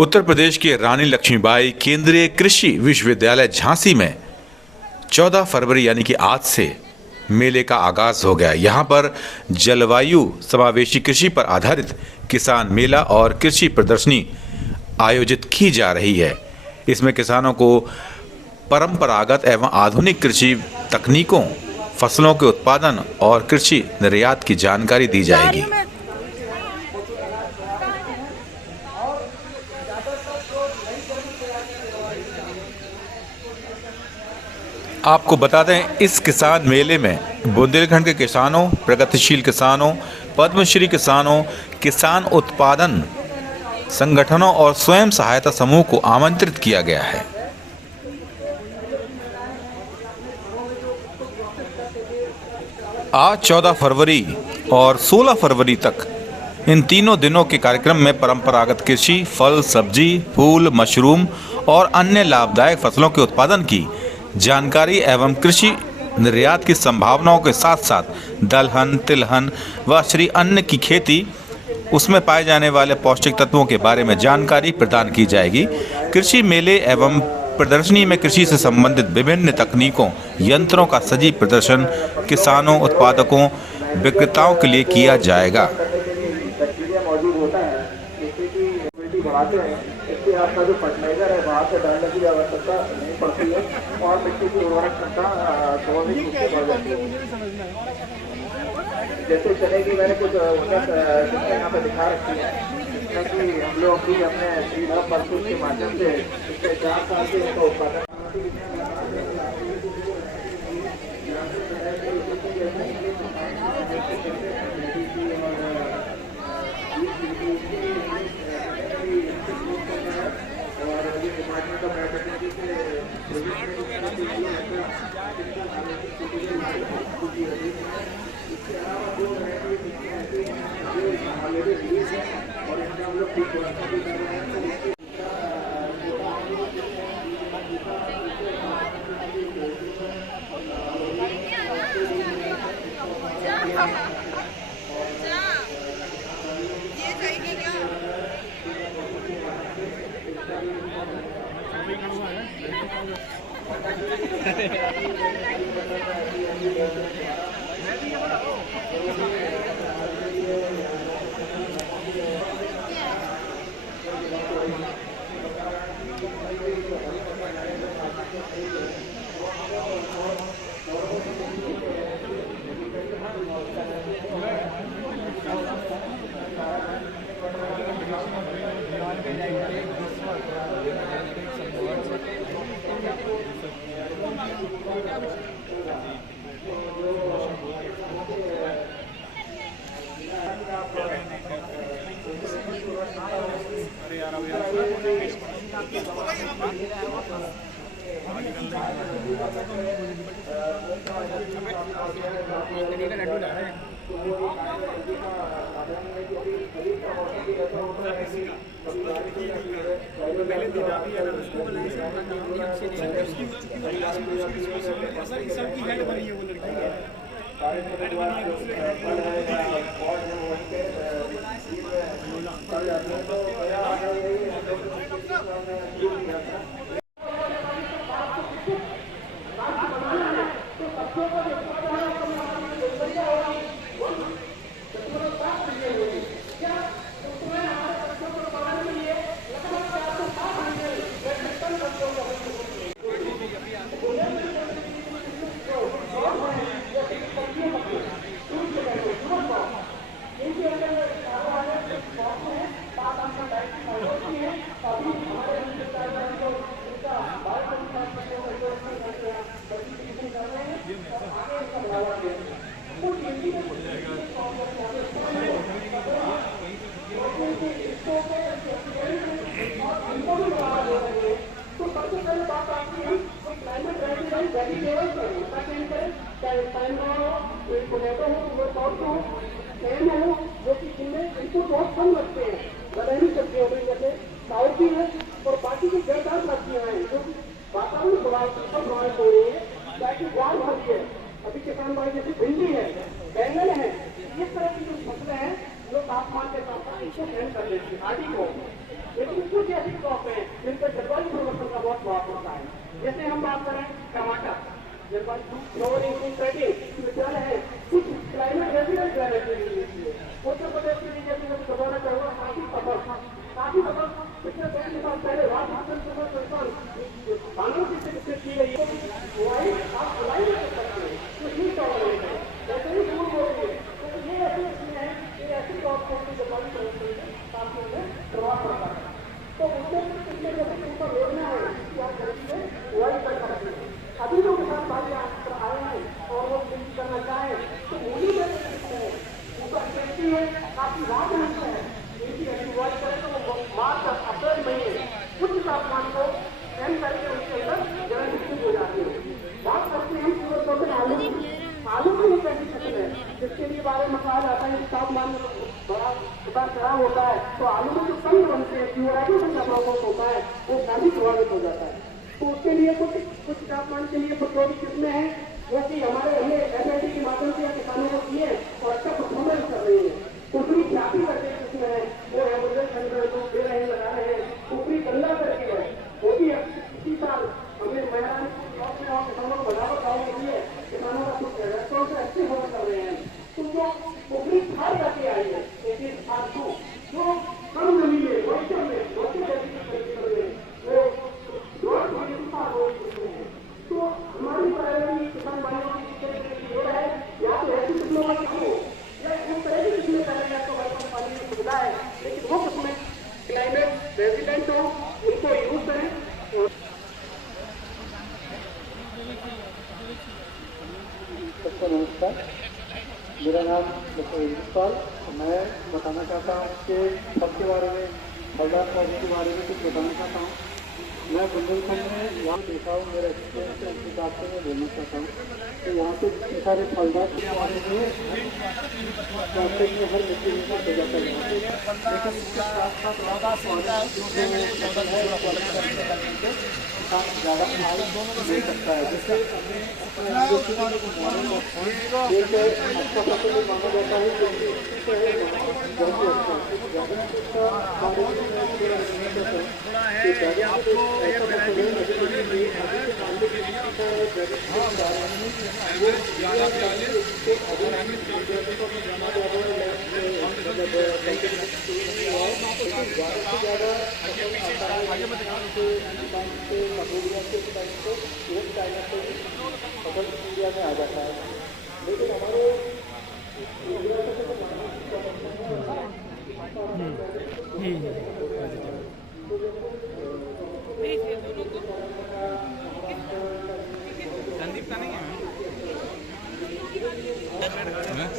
उत्तर प्रदेश के रानी लक्ष्मीबाई केंद्रीय कृषि विश्वविद्यालय झांसी में 14 फरवरी यानी कि आज से मेले का आगाज हो गया। यहाँ पर जलवायु समावेशी कृषि पर आधारित किसान मेला और कृषि प्रदर्शनी आयोजित की जा रही है। इसमें किसानों को परंपरागत एवं आधुनिक कृषि तकनीकों, फसलों के उत्पादन और कृषि निर्यात की जानकारी दी जाएगी। आपको बता दें, इस किसान मेले में बुंदेलखंड के किसानों, प्रगतिशील किसानों, पद्मश्री किसानों, किसान उत्पादन संगठनों और स्वयं सहायता समूह को आमंत्रित किया गया है। आज 14 फरवरी और 16 फरवरी तक इन तीनों दिनों के कार्यक्रम में परंपरागत कृषि, फल, सब्जी, फूल, मशरूम और अन्य लाभदायक फसलों के उत्पादन की जानकारी एवं कृषि निर्यात की संभावनाओं के साथ साथ दलहन, तिलहन व श्री अन्न की खेती, उसमें पाए जाने वाले पौष्टिक तत्वों के बारे में जानकारी प्रदान की जाएगी। कृषि मेले एवं प्रदर्शनी में कृषि से संबंधित विभिन्न तकनीकों, यंत्रों का सजीव प्रदर्शन किसानों, उत्पादकों, विक्रेताओं के लिए किया जाएगा। इससे आपका जो फर्टिलाइजर है बाहर से डालने की आवश्यकता नहीं पड़ती है और मिट्टी की उर्वरक क्षमता बढ़ जाती है। जैसे चने की मैंने कुछ उन्नत किस्में यहाँ पे दिखा रखी है, कि हम लोग भी अपने सीधा परसूट के माध्यम से पिछले 4 साल से इनका उत्पादन और बाकी की जड़दार सब्जियां हैं जो वातावरण प्रभावित हो रही है, ताकि ज्वार भाती है, अभी किसान भाई जैसे भिंडी है, बैंगन है, इस तरह की जो फसलें हैं जो तापमान के साथ साथ इसको सहन कर लेती है आदि को, लेकिन कुछ ऐसी प्रभाव पड़ता है। जैसे हम बात करें टमाटर, जब जल है कुछ क्लाइमेट रेजिडेंट क्लाइमेट के लिए उत्तर प्रदेश के लिए जैसे बताना चाहूँगा काफी सफल पिछले 2 साल पहले राज्य कानून की स्थिति की गई है। ऐसी जॉब काफी प्रभाव पड़ता है। तो उससे पिछले ऊपर योजना है कि आप करेंगे वही कर सकते हैं। अभी जो किसान भाई आए हैं और वो खेती करना चाहें तो मूली में ऊपर खेती है काफी लाभ मिलता है। खेती शुरुआत करें तो वो मार्च अप्रैल महीने उच्च तापमान को सहन करके उसके अंदर जलन शुरू हो जाती है। बात करते हैं आलू की एक ऐसी फसल है जिसके लिए बारे में कहा जाता है कि तापमान बड़ा उतार चढ़ाव होता है तो आलू में जो कम बनते हैं क्लोराइडेशन का प्रभाव होता है वो काफी प्रभावित हो जाता है। तो उसके लिए कुछ तापमान के लिए प्रौद्योगिक किस्में हैं जो कि हमारे एसआईटी के माध्यम से किसानों को किए और अच्छा परफॉर्मेंस कर रही है। ऊपरी ख्याति करके किस्में हैं वो है मुझे दे रहे हैं लगा रहे हैं। ऊपरी गंगा करके है वो भी इसी साल हमने मैदान किसानों को बढ़ावा देने के लिए किसानों का कुछ रेस्टोरेंट से अच्छे होना कर रहे हैं। तो जो ऊपरी खाद करके आई है एक खाद जो कम नमी में मॉइस्चर में तो हमारी प्रायोरिटी किसान भाइयों की ये है या तो ऐसी किस्मों का हो या इस तरह की किस्में करेंगे तो वर्तमान पानी की सुविधा है लेकिन वो किस्में क्लाइमेट रेजिडेंट हो उनको यूज करें। सबको नमस्कार, मेरा नाम डॉक्टर इंद्रपाल। मैं बताना चाहता हूँ कि फल के बारे में फलदार पौधे के बारे में कुछ बताना चाहता हूँ। मैं बुंदेलखंड में यहाँ देखा हूँ, मेरा एक्सपीरियंस के हिसाब से मैं बोलना चाहता हूँ कि यहाँ पे इतने सारे फलदार पौधे हैं प्लास्टिक में हर मिट्टी में हो जाता है। लेकिन इसके साथ साथ ज़्यादा आय ले सकता है जिससे अच्छा फसल माना जाता है क्योंकि बहुत इंडिया में आ जाता है। लेकिन हमारे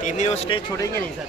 तीन दिन वो स्टेज छोड़ेंगे नहीं सर।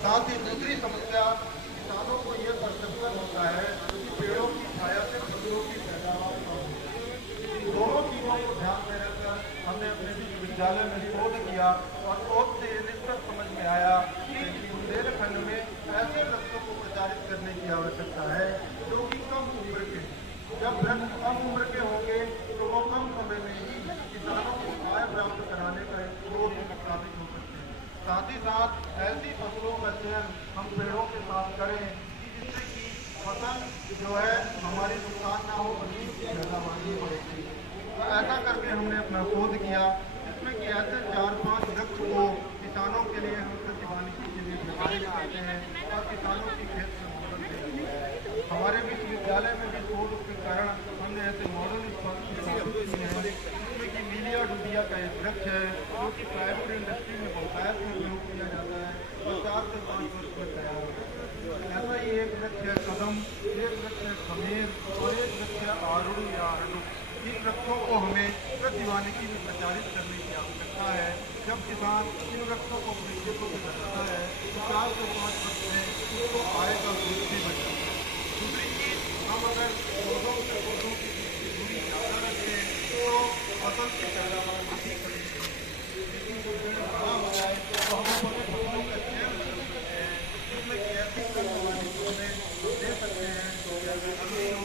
साथ ही दूसरी समस्या किसानों को यह परसेप्शन होता है कि पेड़ों की छाया से फसलों की पैदावार कम होती है। दोनों चीजों को ध्यान में रखकर हमने अपने विश्वविद्यालय में शोध किया और शोध से ये निष्कर्ष समझ में आया कि बुंदेलखंड में ऐसे वृक्षों को प्रचारित करने की आवश्यकता है जो कि कम उम्र के। जब वृक्ष कम उम्र के होंगे तो वो कम समय में ही किसानों को आय प्राप्त कराने का एक स्रोत साबित हो सकते हैं। साथ ही साथ ऐसी फसलों का चयन हम पेड़ों के साथ करें कि जिससे कि फसल जो है हमारी नुकसान ना हो बल्कि उसकी पैदावारी बढ़ेगी। तो ऐसा करके हमने अपना शोध किया जिसमें कि ऐसे 4-5 वृक्ष को किसानों के लिए हम कृषि वानिकी के लिए प्रचारित करते हैं और किसानों की खेत में मॉडल देते हैं। हमारे विश्वविद्यालय में भी शोध के कारण हमने ऐसे मॉडल जिसमें कि मीलिया डुडिया का एक वृक्ष है जो कि प्राइवेट इंडस्ट्री में बहुतायत में प्रयोग किया जाता है और 4 से 5 वर्ष में तैयार होता है। ऐसा ही एक वृक्ष है कदम, एक वृक्ष है खमीर और एक वृक्ष है आरुण या आरुण। इन वृक्षों को हमें कृषि वानिकी में प्रचारित करने की आवश्यकता है। जब किसान इन वृक्षों को अपने खेतों में लगाता है तो 4 से 5 वर्ष में उसको आय का स्रोत भी बन जाता है। दूसरी चीज, हम अगर पौधों से पौधों की दूरी ज़्यादा रखते हैं तो फसल की पैदावार अधिक बढ़ेगी। लेकिन कोई पेड़ बड़ा हो जाए तो हम अपने फसलों का चयन कर सकते हैं जिसमें कि ऐसी कृषि वानिकी में दे सकते हैं जैसे अमीनो,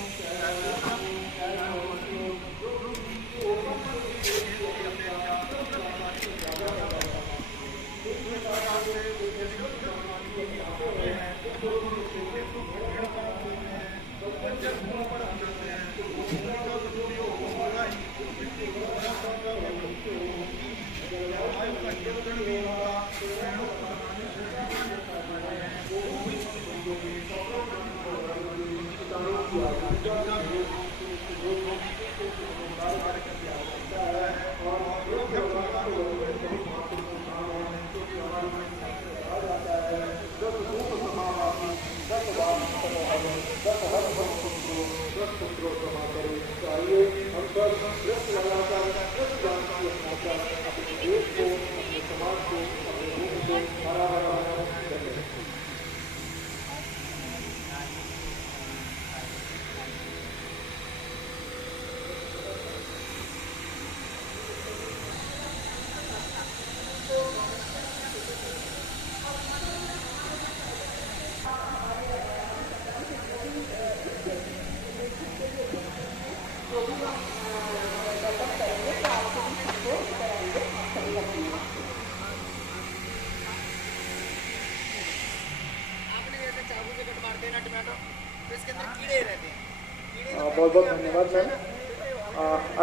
बहुत बहुत धन्यवाद मैम।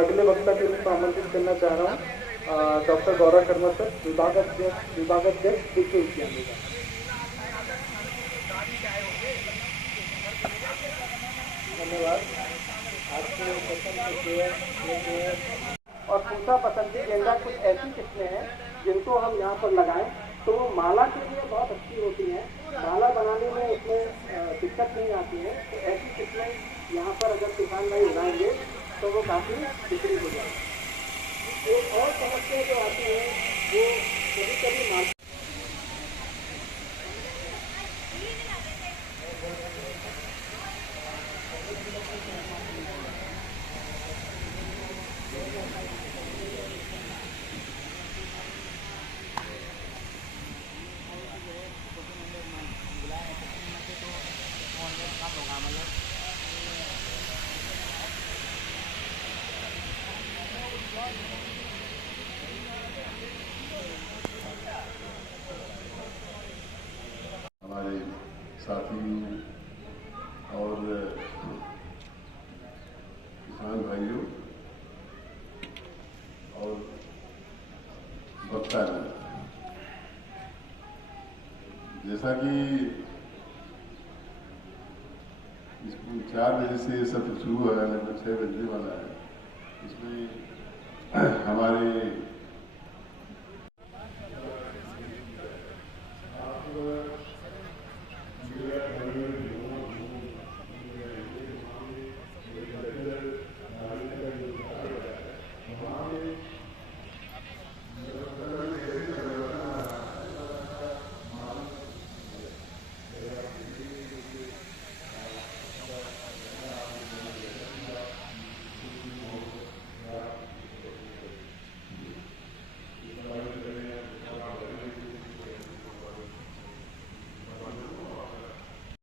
अगले वक्ता के रूप में आमंत्रित करना चाह रहा हूँ डॉक्टर गौरव शर्मा सर, विभागाध्यक्ष वित्त विज्ञान विभाग। धन्यवाद। आपके और पूछा पसंदी गेंदा कुछ ऐसी किस्में हैं जिनको हम यहाँ पर लगाएं तो वो माला के लिए बहुत अच्छी होती हैं, माला बनाने में उसमें दिक्कत नहीं आती है। तो ऐसी किस्में यहाँ पर अगर किसान भाई लगाएंगे तो वो काफ़ी बिक्री हो जाएगी। एक और समस्या जो आती है वो कभी कभी हमारे साथी और किसान भाइयों और वक्ता ने, जैसा कि इसको 4 बजे से सत्र शुरू है, लगभग 6 बजने वाला है। इसमें हमारे